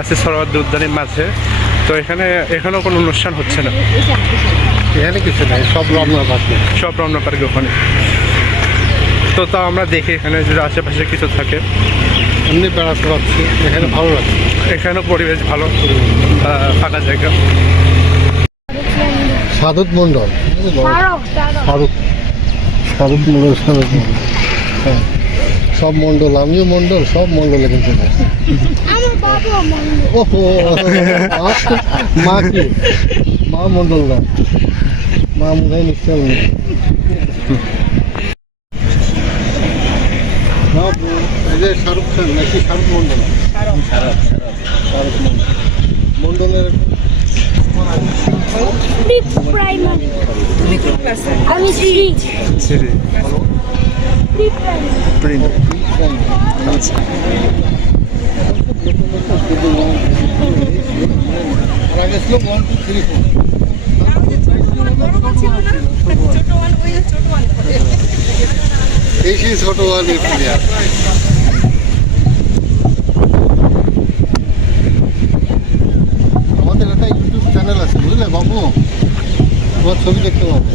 আছে সরোয়ার্দী উদ্যানের মাঝে। তো এখানেও কোনো অনুষ্ঠান হচ্ছে না, এখানে কিছু নাই, সব রমনা পার্কে। সব রমনা পার্কে ওখানে। তো তাও আমরা দেখি এখানে যদি আশেপাশে কিছু থাকে। এমনি বেড়াতে পারছি, এখানে ভালো লাগছে। এখানেও পরিবেশ ভালো, ফাঁকা জায়গা। সাধুত মন্ডল, শাহরুখ মন্ডল, হ্যাঁ সব মন্ডল, আমিও মন্ডল, সব মন্ডল এখানে চলে আসছে। ওহো, মা কি মা মন্ডল না, মা মনে হয় নিশ্চয় এই যে শাহরুখ খান নাকি শাহরুখ মন্ডল, শাহরুখ মন্ডলের আমি আগে ছিল 1 2 3 4 এই সেই ছোট ওয়ালের প্লেয়ার। আমাদের একটা ইউটিউব চ্যানেল আছে বুঝলে বাবু, তোমার ছবি দেখতে পাবো।